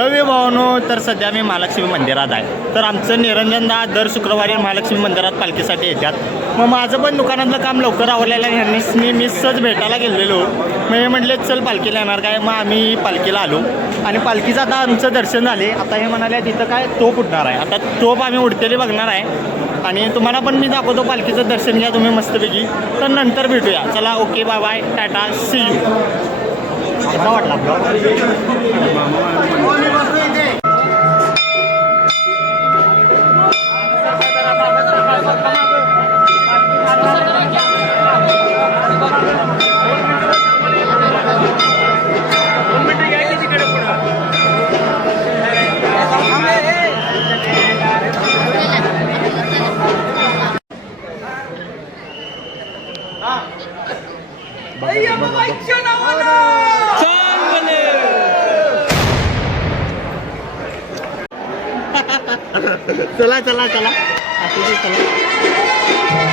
लव्य भावनो तर सध्या मी महालक्ष्मी मंदिरात आहे. तर आमचं निरंजनदा दर शुक्रवारी महालक्ष्मी मंदिरात पालखीसाठी येतात. मग माझं पण दुकानातलं काम लवकर आवडलेलं आहे. ह्यांनी मी सहज भेटायला गेलेलो. मग हे म्हटले चल पालखीला येणार काय? मग आम्ही पालखीला आलो. आणि पालखीचं आता आमचं दर्शन झाले. आता हे म्हणाले तिथं काय तोप उठणार आहे. आता तोप आम्ही उडतेली बघणार आहे. आणि तुम्हाला पण मी दाखवतो पालखीचं दर्शन घ्या तुम्ही मस्तपैकी. तर नंतर भेटूया. चला okay bye bye tata see you कसा वाटला चला चला चला. चला.